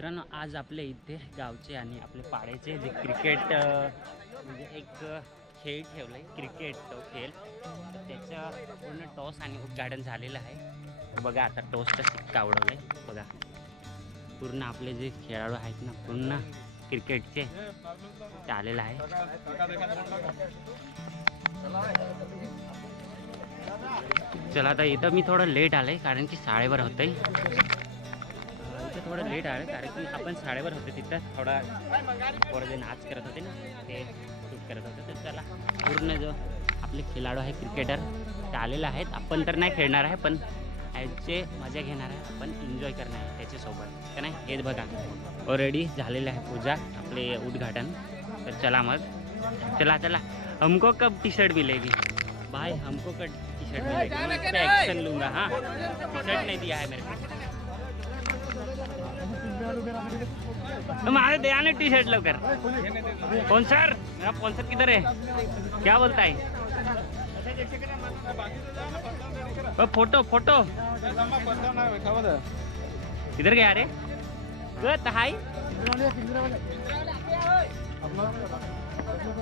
मित्रांनो, आज आपल्या इथे गावचे आणि आपले पाड्याचे जे क्रिकेट म्हणजे एक खेळ ठेवला आहे, क्रिकेट तो खेळ, तर त्याचं पूर्ण टॉस आणि उद्घाटन झालेलं आहे. बघा आता टॉसचा शिक्का उडवला आहे. बघा पूर्ण आपले जे खेळाडू आहेत ना, पूर्ण क्रिकेटचे ते आलेलं आहे. चला आता इथं मी थोडं लेट आलं आहे कारण की शाळेवर होतं आहे. इथं थोडं लेट आलं कारण की आपण शाळेवर होते, तिथं थोडा पोरं जे नाच करत होते ना ते शूट करत होते. तर चला पूर्ण जो आपले खेळाडू आहे क्रिकेटर ते आलेले आहेत. आपण तर नाही खेळणार आहे, पण याचे मजा घेणार आहे, आपण एन्जॉय करणार आहे त्याच्यासोबत का नाही. हेच बघा ऑलरेडी झालेले आहे पूजा, आपले उद्घाटन. तर चला मग चला चला. हमको कब टी शर्ट मिलेगी भाई? हमको कब टी शर्ट मिलेगी? मैं इस पे एक्शन लूँगा. हाँ, टी शर्ट नहीं दिया है मेरे को. तुम्हारे दया ने टी शर्ट लवकर. स्पॉन्सर, मेरा स्पॉन्सर किधर है? क्या बोलता है? फोटो फोटो किधर गया रे? हाय.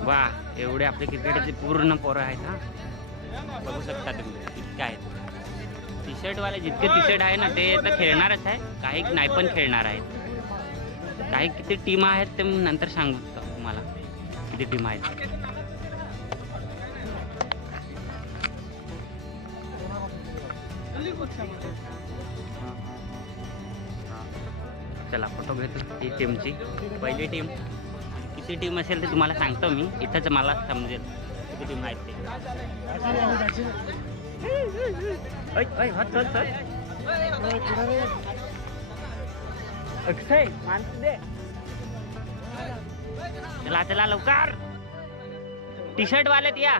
वा, एवढे आपले क्रिकेटचे पूर्ण पोरं आहेत. हा, बघू शकता तुम्ही इतके आहेत. टी शर्टवाले जितके टी शर्ट आहे ना ते तर खेळणारच आहे, काही नाही पण खेळणार आहेत. काही किती टीम आहेत ते नंतर सांगू तुम्हाला, किती टीम आहेत. चला फोटो घेतो. ही टीमची पहिली टीम, किती टीम असेल ते तुम्हाला सांगतो मी, इथंच मला समजेल किती टीम आहेत ते. अक्षय मानते. चला चला लवकर, टी शर्ट वाले या.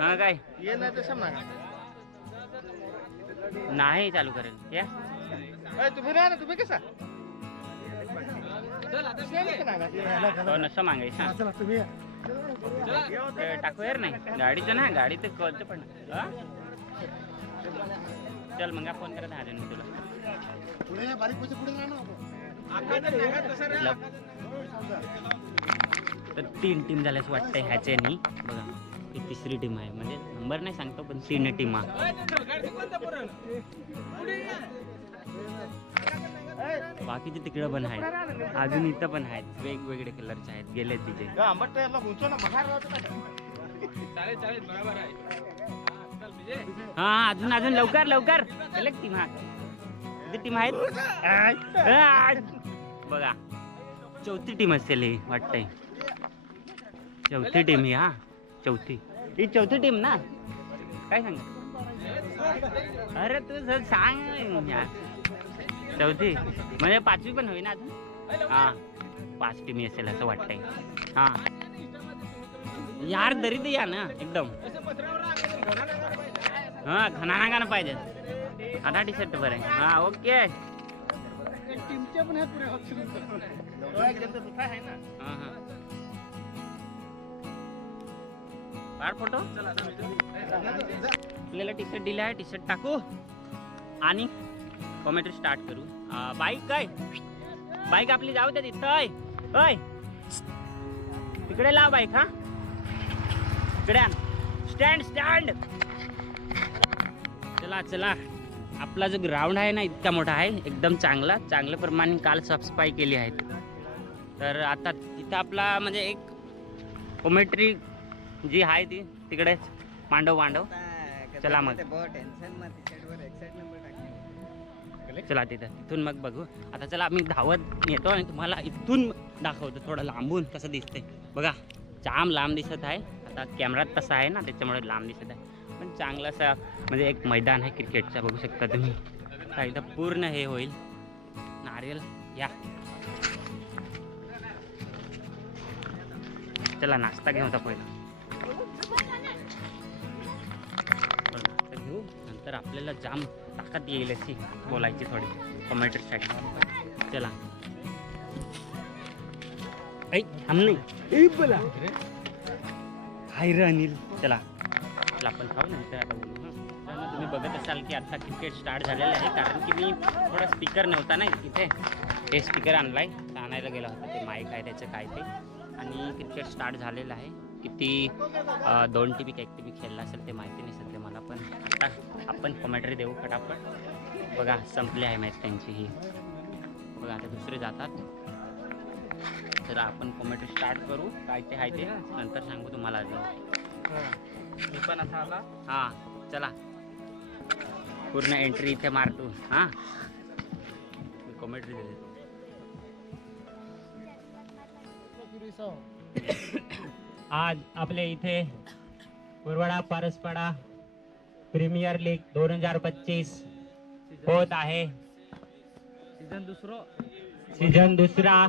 हा काय नाही चालू करेल या. तुम्ही ना तुम्ही कसा नसं मागायचं टाकू यार. नाही गाडीचं ना, गाडी तर कळतं पण. चल मग फोन करत आहे मी तुला. तर 3 टीम झाल्यास वाटतंय ह्याच्यानी. बघा ही तिसरी टीम आहे, म्हणजे नंबर नाही सांगतो पण 3 टीम आहे. बाकीचे तिकडे पण आहेत, अजून इथं पण आहेत, वेगवेगळे कलरचे आहेत. गेले तिथे. हा अजून अजून लवकर लवकर. टीम हा किती टीम आहेत बघा. 4थी टीम असेल ही वाटतंय. 4थी टीम ही. हा 4थी, ही 4थी टीम ना. काय सांग? अरे तू सांग यार. 4थी म्हणजे 5वी पण होईल ना अजून. हा 5 टीम असेल असं वाटतंय. हा यार दरी या ना एकदम. हा घाना गाणं पाहिजे. आता टी शर्ट बरं आहे. हा ओके. हा हा काढ फोटो. आपल्याला टी शर्ट दिला आहे, टी शर्ट टाकू आणि कॉमेंट्री स्टार्ट करू. बाईक काय, बाईक आपली जाऊ द्या तिथं. ओय तिकडे लाव बाईक. हा इकडे आण. Stand stand. चला चला. आपला जो ग्राउंड आहे ना इतका मोठा आहे, एकदम चांगल्या प्रमाणे काल साफसफाई केली आहे. तर आता तिथं आपला म्हणजे एक कॉमेंट्री जी आहे ती तिकडे मांडव. चला मग चला तिथून मग बघू. आता चला आम्ही धावत येतो आणि तुम्हाला इथून दाखवतो थोडं लांबून कसं दिसतंय. बघा जाम लांब दिसत आहे. आता कॅमेरात तसा आहे ना त्याच्यामुळे लांब दिसत आहे, पण चांगलं असं म्हणजे एक मैदान आहे क्रिकेटचा. बघू शकता तुम्ही. आता इथं पूर्ण हे होईल नारियल. या चला नाश्ता घेऊ आता पहिला. नाश्ता घेऊ, नंतर आपल्याला जाम ताकद येईल अशी बोलायची थोडी कॉमेंट्रीसाठी. चला थांब नाही बोला. हाय रे अनिल. चला आपण खाऊ नंतर आता बोलू. तुम्ही बघत असाल की आता क्रिकेट स्टार्ट झालेलं आहे, कारण की मी थोडा स्पीकर नव्हता ना इथे, हे स्पीकर आणलाय, आणायला गेला होता, ते माईक आहे त्याचं काय ते, आणि क्रिकेट स्टार्ट झालेलं आहे. किती 2 टी बी का 1 टी बी खेळला असेल ते माहिती नाही सध्या मला, पण आता आपण कॉमेंट्री देऊ फटाफट. बघा संपली आहे मॅच त्यांची ही, बघा आता दुसरे जातात, तर आपण कॉमेंट्री स्टार्ट करू. काय ते आहे ते नंतर सांगू तुम्हाला अजून. मी पण असा आला. हां चला, पूर्ण एंट्री इथे मारतो. हां कॉमेंट्री देतो. आज आपल्या इथे उरवाडा परसपाडा प्रीमियर लीग 2025 होत आहे. सीझन दुसरा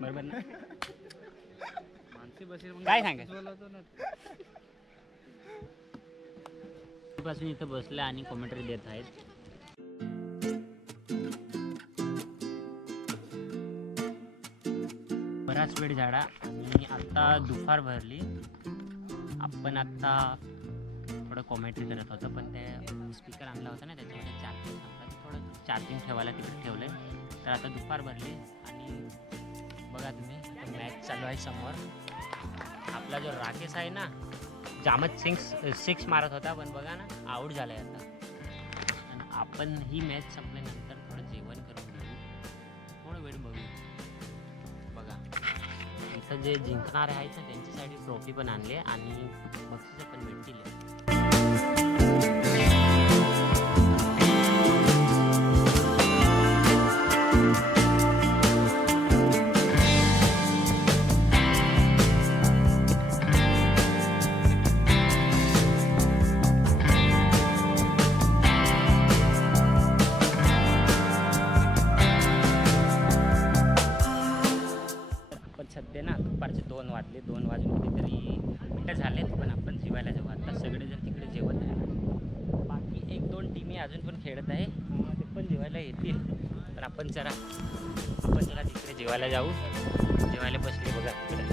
बरोबर ना? काय सांगायचं पासून इथं बसले आणि कॉमेंट्री देत आहेत. बराच वेळ झाला आणि आता दुपार भरली. आपण आता थोडं कॉमेंट्री करत होतो, पण ते स्पीकर आणला होता ना त्याच्यामध्ये चार्जिंग नव्हतं, थोडं चार्जिंग ठेवायला तिकडे ठेवलं आहे. तर आता दुपार भरली आणि बघा तुम्ही मॅच चालू आहे समोर. आपला जो राकेश आहे ना, जामच सिक्स मारत होता, पण बघा ना आऊट झाला आहे आता. आणि आपण ही मॅच संपल्यानंतर थोडं जेवण करून घेऊ, थोडं वेळ बघू. बघा इथं जे जिंकणारे आहेत ना त्यांच्यासाठी ट्रॉफी पण आणली आणि बक्षिसं पण भेटतील. सध्या ना दुपारचे 2 वाजले, 2 वाजून कुठेतरी मिनटं झालेत, पण आपण जेवायला जाऊ. आता सगळेजण तिकडे जेवत आहे, बाकी 1-2 टीमी अजून पण खेळत आहे, ते पण जेवायला येतील. तर आपण जरा तिकडे जेवायला जाऊ. जेवायला बसले बघा तिकडे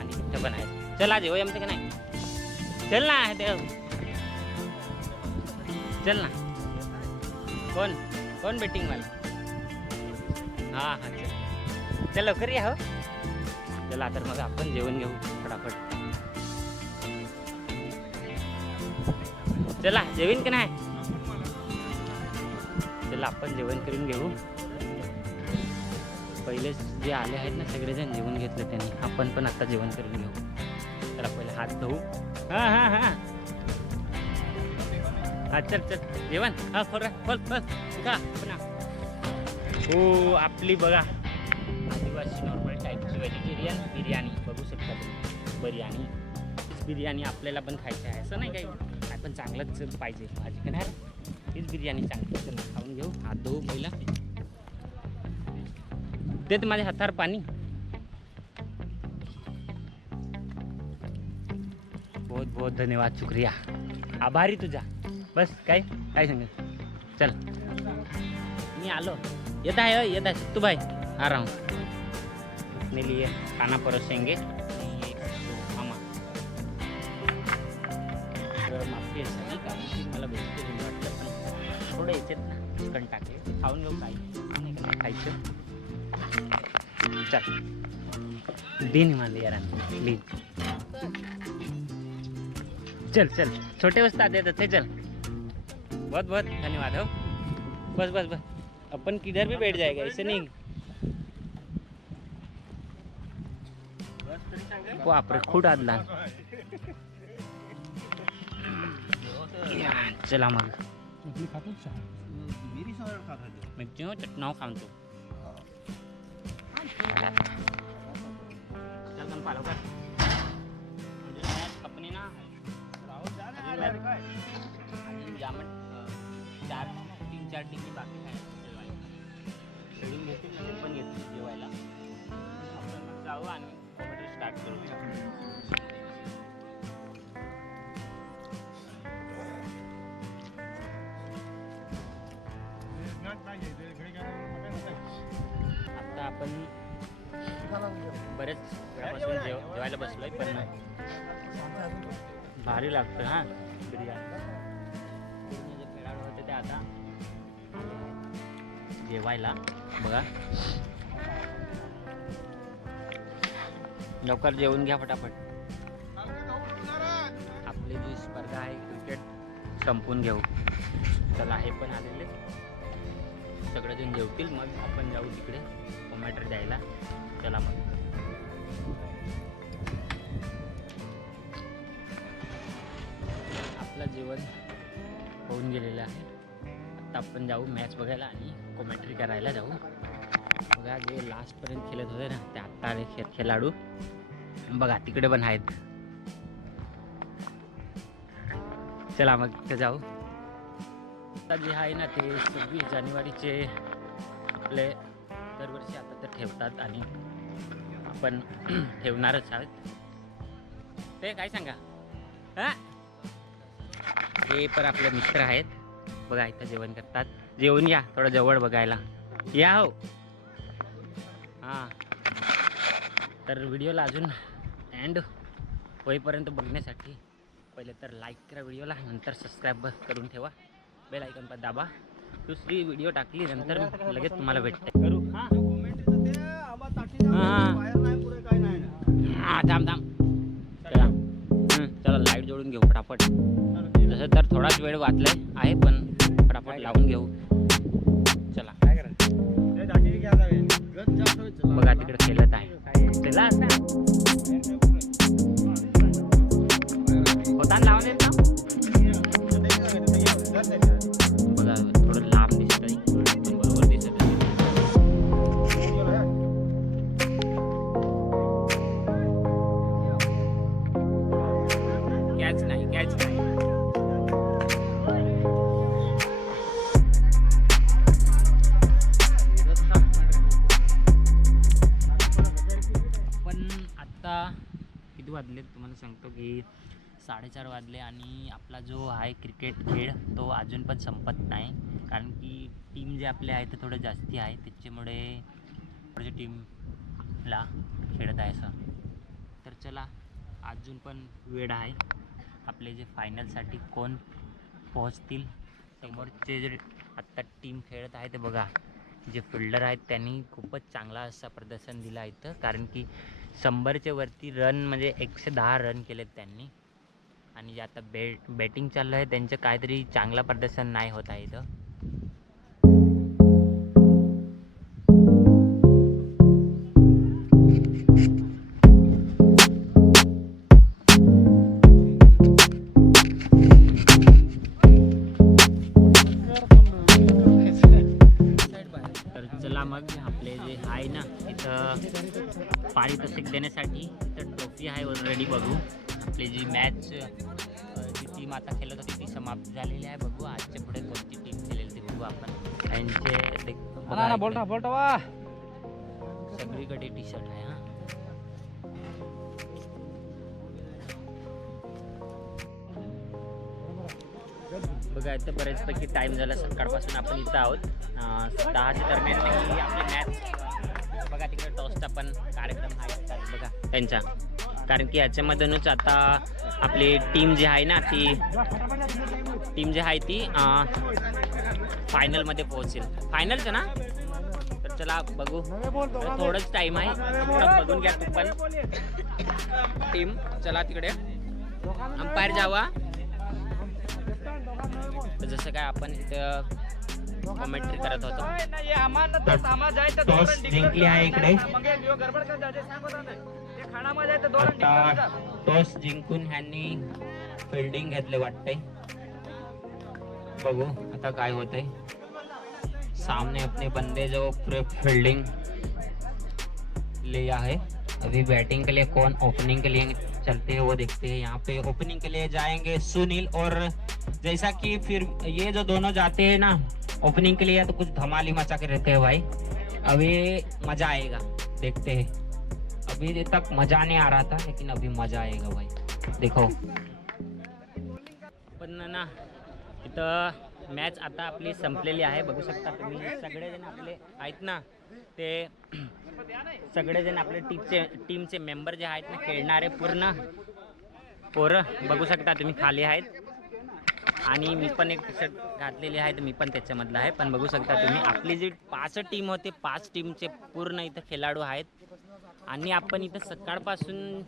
आणि इथं पण आहेत. चला जेवूया म्हणते का नाही? चल ना देव, चल ना. कोण बेटिंग मला? हां चल लवकर या हो. चला तर मग आपण जेवण घेऊ फटाफट. चला जेवण का नाही? चला आपण जेवण करून घेऊ. पहिले जे आले आहेत ना सगळेजण जेवण घेतलं त्यांनी, आपण पण आता जेवण करून घेऊ. चला पहिले हात धुवू. हां चल जेवण. हां खोल का पुन्हा. हो आपली बघा आदिवासी नॉर्मल टाईपची व्हेजिटेरियन बिर्याणी बघू शकता तुम्ही. बिर्याणी आपल्याला पण खायची आहे, असं नाही काही पण चांगलंच पाहिजे भाजी का नाही. हीच बिर्याणी चांगली. चला खाऊन घेऊ. हात धुवू पहिला. देत माझ्या हातावर पाणी. बहुत बहुत धन्यवाद, शुक्रिया, आभारी तुझा. बस काय सांगेल. चल मी आलो. येत आहे तू भाई आ रहा हूँ. अपने लिए खाना परोसेंगे. मामा माफी असेल कारण की मला व्हेजिटेरियन वाटलं, पण थोडं याच्यात ना चिकन टाकले, खाऊन घेऊ. काही नाही का खायचं. चल दिन मला यार प्लीज. चल छोटे वस्ता देते थे. चल बहुत बहुत धन्यवाद हो. बस अपन किधर भी बैठ जाएगा, ऐसे नहीं. बापरे खूट आदला. चला मग मैं क्यों चटनाव खातो. चल तुम फॉलो कर. अपने ना जामट 3-4 टिकी बाकी आहे जेवून घेतील ना, ते पण येतील जेवायला. आपण मग जाऊ आणि कॉमेडी स्टार्ट करू. आता आपण बरेच वेळापासून जेवायला बसलोय, पण भारी लागतं. हां बिर्याणी. पूर्ण जे खेळाडू होते ते आता आले आहेत जेवायला. बघा लवकर जेवून घ्या फटाफट. आपली जी स्पर्धा आहे क्रिकेट संपवून घेऊ. चला हे पण आलेले सगळेजण जेवतील मग आपण जाऊ तिकडे कॉमेंट्री द्यायला. चला मग आपलं जेवण होऊन गेलेलं आहे. आता आपण जाऊ मॅच बघायला आणि कॉमेंट्री करायला जाऊ. बघा जे लास्टपर्यंत खेळत होते ना ते आत्ता आले खेळाडू. बघा तिकडे पण आहेत. चला मग तिथे जाऊ. आता जे आहे ना ते 26 जानेवारीचे आपले दरवर्षी आता तर ठेवतात आणि आपण ठेवणारच आहोत. ते काय सांगा हां. हे पण आपले मित्र आहेत. बघा इथं जेवण करतात. जेवून या थोडं जवळ बघायला या हो. हां तर व्हिडिओला अजून एंड होईपर्यंत बघण्यासाठी पहिले तर लाईक करा व्हिडिओला, नंतर सबस्क्राईब करून ठेवा. बेल आयकॉन पर दाबा. दुसरी व्हिडिओ टाकली नंतर लगेच तुम्हाला भेटते. करू हां हां थांब थांब. चला चला लाईट जोडून घेऊ फटाफट. तसं तर थोडाच वेळ वाचलाय आहे पण फटाफट लावून घेऊ. चला बघा तिकडे खेळत आहे. चला होताना लावून येत ना. बघा थोडं लांब दिसतंय पण बरोबर दिसत आहे. कॅच नाही कॅच नाही. पण आता किती वाजले तुम्हाला सांगतो की 4:30 वाजले आणि आपला जो आहे क्रिकेट खेळ तो अजून पण संपत नाही. कारण की टीम जे आपले आहे ते थोडं जास्ती आहे त्याच्यामुळे थोडीशी टीमला खेळत आहे असं. तर चला अजून पण वेळ आहे. आपले जे फायनलसाठी कोण पोहोचतील समोरचे जे आत्ता टीम खेळत आहे ते बघा जे फिल्डर आहेत त्यांनी खूपच चांगला असा प्रदर्शन दिला आहे इथं. कारण की 100च्या वरती रन म्हणजे 110 रन केलेत त्यांनी. आणि जे आता बॅटिंग चाललं आहे त्यांचं काहीतरी चांगलं प्रदर्शन नाही होत आहे इथं. तर चला मग आपले जे आहे ना इथं पारितोषिक देण्यासाठी तर ट्रॉफी आहे ऑलरेडी. बघू आपली जी मॅच जी टीम आता खेळत होती ती समाप्त झालेली आहे. बघू आजच्या पुढे कोणती टीम खेळेल ते बघू आपण. त्यांचे सगळीकडे टी शर्ट आहे. हां बघा इथं बरेचपैकी टाईम झाला. सकाळपासून आपण इथं आहोत. 10च्या दरम्यान आपली मॅच. बघा तिकडे टॉसचा पण कार्यक्रम आहे बघा त्यांचा. कारण की याच्यामधूनच आता आपली टीम जी आहे ना ती फायनलमध्ये पोहोचेल. फायनलचं ना. तर चला बघू थोडंच टाईम आहे. बघून घ्या तू पण टीम. चला तिकडे अंपायर जावा. तर जसं काय आपण इथं कॉमेंट्री करत होतो. टॉस जिंकली आहे इकडे. आता टॉस जिंकून ह्यांनी फिल्डिंग घेतले वाटतंय. बघू आता काय होतंय. सामने अपने बंदे जो फील्डिंग लिया है. अभी बैटिंग के लिए कौन ओपनिंग के लिए चलते हैं वो देखते हैं. यहाँ पे ओपनिंग के लिए जाएंगे सुनील. और जैसा कि फिर ये जो दोनों जाते हैं ना ओपनिंग के लिए तो कुछ धमाल ही मचा के रहते हैं भाई. अभी मजा आएगा देखते हैं. अभी तक मजा नहीं आ रहा था लेकिन अभी मजा आएगा भाई. देखो पण ना इथं मॅच आता आपली संपलेली आहे. बघू शकता तुम्ही सगळेजण आपले आहेत ना ते सगळेजण आपले टीमचे मेंबर जे आहेत ना खेळणारे पूर्ण पोरं बघू शकता तुम्ही खाली आहेत. आणि मी पण एक टी शर्ट घातलेली आहे, तर मी पण त्याच्यामधला आहे. पण बघू शकता तुम्ही आपली जी 5 टीम होते, 5 टीमचे पूर्ण इथं खेळाडू आहेत. आणि आपण इथं सकाळपासून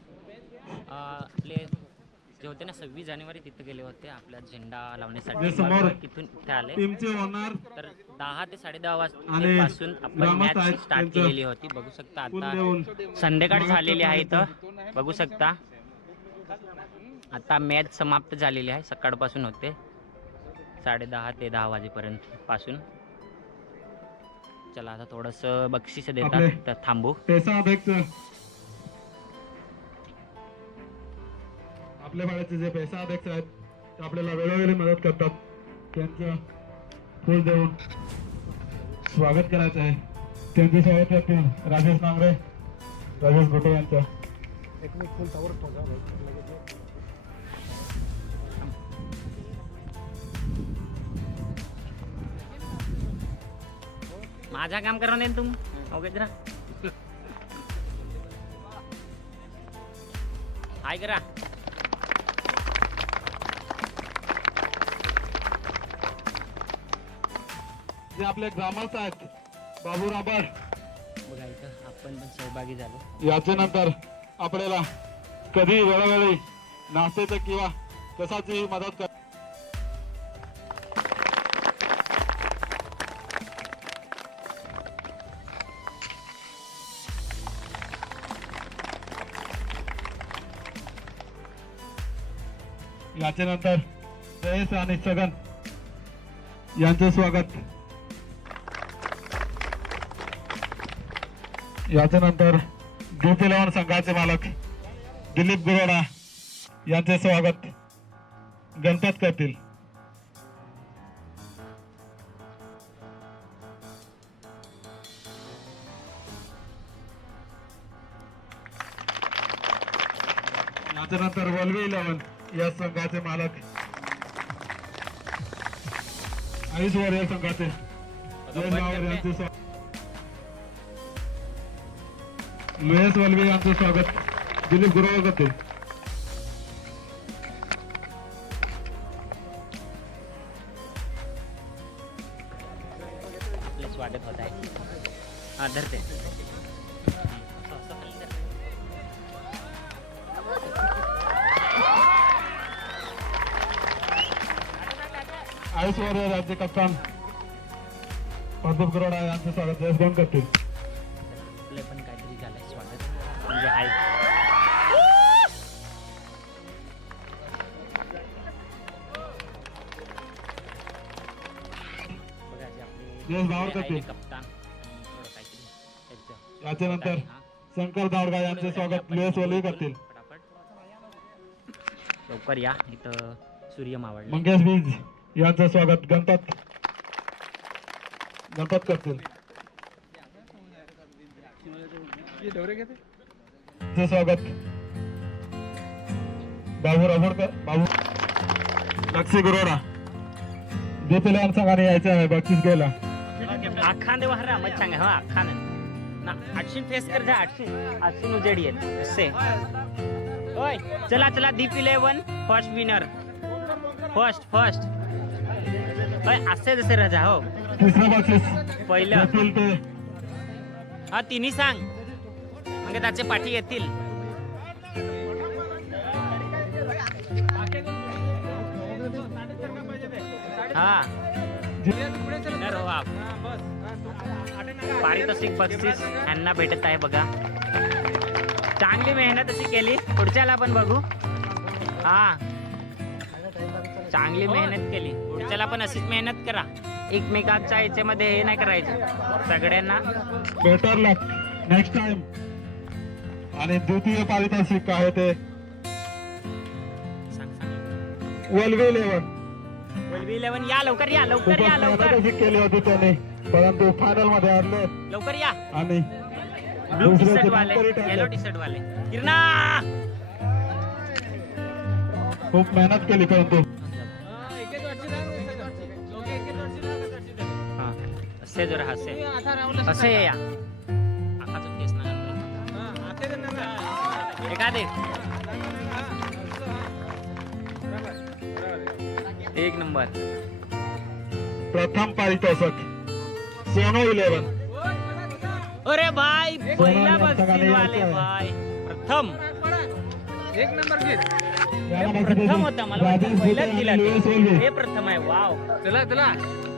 आपले जे होते ना 26 जानेवारी तिथे गेले होते आपला झेंडा लावण्यासाठी. मग तिथून इथे आले. तर 10 ते 10:30 वाजतापासून आपण मॅच स्टार्ट केलेली होती. बघू शकता आता संध्याकाळ झालेली आहे. इथं बघू शकता आता मॅच समाप्त झालेली आहे. सकाळपासून होते 10:30 ते 10 वाजेपर्यंत पासून. चला आता थोडंसं बक्षीस देतात तर थांबू. आपल्या भाड्याचे जे पैसा अध्यक्ष आहेत ते आपल्याला वेळोवेळी मदत करतात. त्यांचं फुल देऊन स्वागत करायचं आहे. त्यांचे स्वागत करतील राजेश नांगरे, राजेश गोटे यांचं. माझा काम करून देईन तुम ओके जरा हाय करा. जे आपले ग्रामस्थ आहेत बाबू राबर, बघा इथं आपण पण सहभागी झालो. याच्या नंतर आपल्याला कधी वेळोवेळी नाश्त्याचं किंवा कशाची मदत कर. याच्या नंतर जयेश आणि छगन यांचं स्वागत. याच्या नंतर दीप 11 संघाचे मालक दिलीप गुरोडा यांचे स्वागत गणपत करतील. याच्या नंतर वल्वी 11 या संघाचे मालक आयुष वॉरियर संघाचे यांचे स्वागत. लोहेश वल्वी यांचं स्वागत दिलीप गुरुवार करतील. आपलं स्वागत होत आहे. हा धरते आयुष वॉरियर यांचे कप्तान प्रदीप गुरोडा यांचे स्वागत जयेश गोंड करतील. आपलं पण काहीतरी झालंय स्वागत म्हणजे आहे. बघा जे जयेश भावर आपले करतील. कप्तान आणि थोडं काहीतरी त्यांचं याच्या नंतर शंकर दावडगा यांचे स्वागत लोहेश वल्वी करतील. फटाफट लवकर या इथं सूर्य मावळला. मंगेश बीज यांचं स्वागत गणपत करतील. ते स्वागत बाबू राबोडकर, बाबू लक्षी गुरोडा दीपिला संघाने यायचं आहे बक्षीस घ्यायला. आखान दे वहरा मत सांगा हा आखान ना 800 फेस कर जा 800 उजेडी आहेत से ओय. चला चला दीप 11 फर्स्ट विनर फर्स्ट ओय असे जसे राजा हो. तिसरं बक्षीस पहिलं येथील ते हा तिन्ही सांग म्हणजे त्याचे पाठी येतील. हा winner हो आप. पारितोषिक बक्षीस यांना भेटत आहे बघा. चांगली मेहनत अशी केली. पुढच्याला पण बघू. हा चांगली मेहनत केली. पुढच्याला पण अशीच मेहनत करा. एकमेकांच्या याच्यामध्ये हे नाही करायचं सगळ्यांना. बेटर लक नेक्स्ट टाइम. आणि द्वितीय पारितोषिक आहे ते वल्वी 11 या लवकर या लवकर या लवकर केली होती त्याने, परंतु फायनल मध्ये हरले. लवकर या. आणि ब्लू टी दुसऱ्याचे शर्ट वाले नंबरही टाकले. येलो टी शर्ट वाले किरणा खूप मेहनत केली परंतु हा असे जरा असे या आखाचं केस ना एखादे एक नंबर. प्रथम पारितोषिक सोनो 11. अरे भाई पहिला बक्षीस वाले आहे. भाई प्रथम एक नंबर घेत. याला हे बक्षीस प्रथम होता मला राजेश वाटतं पहिलाच भोते दिला आणि US वल्वे. हे प्रथम आहे. वाव चला चला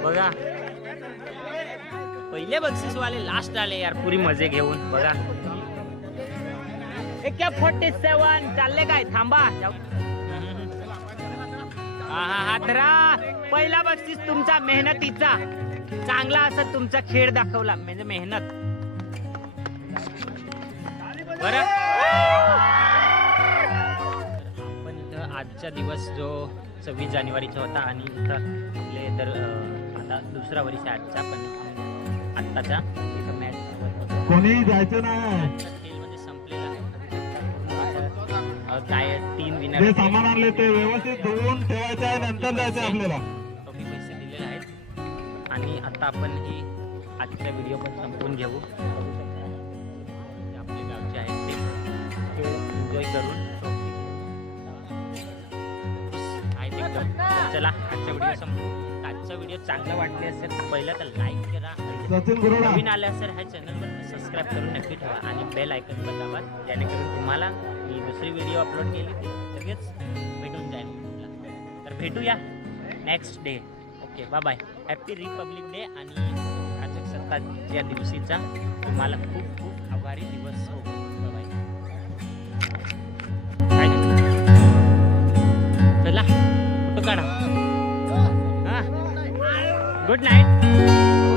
बघा पहिले बक्षीस वाले लास्ट आले यार पुरी मजे घेऊन बघा. AK-47 चालले काय थांबा. हा धरा पहिला बक्षीस तुमचा मेहनतीचा चांगला असं तुमचा खेळ दाखवला म्हणजे मेहनत बरं. आपण इथं आजचा दिवस जो 26 जानेवारीचा होता आणि इथं आपले तर आता दुसरा वर्ष आहे आजचा पण आत्ताचा इथं मॅच कोणी जायचं नाही. खेळमध्ये संपलेला आहे. काय 3 जे विनर सामान आणले ते व्यवस्थित धुवून ठेवायचं आहे, नंतर जायचं आपल्याला. ट्रॉफी पैसे दिलेले आहेत आणि आता आपण ही आजचा व्हिडिओ पण संपवून घेऊ. जे आपले गावचे आहेत ते एन्जॉय करून आहेत एकदम. तर चला आजचा व्हिडिओ संपवू. आजचा व्हिडिओ चांगला वाटले असेल तर पहिला तर लाईक करा. सचिन गुरुडा नवीन आले असेल ह्या चॅनलवर सबस्क्राईब करून नक्की ठेवा आणि बेल आयकन पण दाबा जेणेकरून तुम्हाला मी दुसरी व्हिडिओ अपलोड केली ती लगेच भेटून जाईल तुम्हाला. तर भेटूया next day. Okay bye bye. Happy republic day आणि प्रजासत्ताकच्या दिवशीचा तुम्हाला खूप खूप आभारी दिवस हो. Bye bye. चला फोटो काढा. हां गुड नाईट.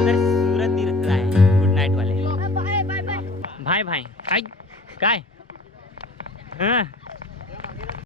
उधर सूरज दिख रहा है. गुड नाईट वाले. भाई भाई काय काय हां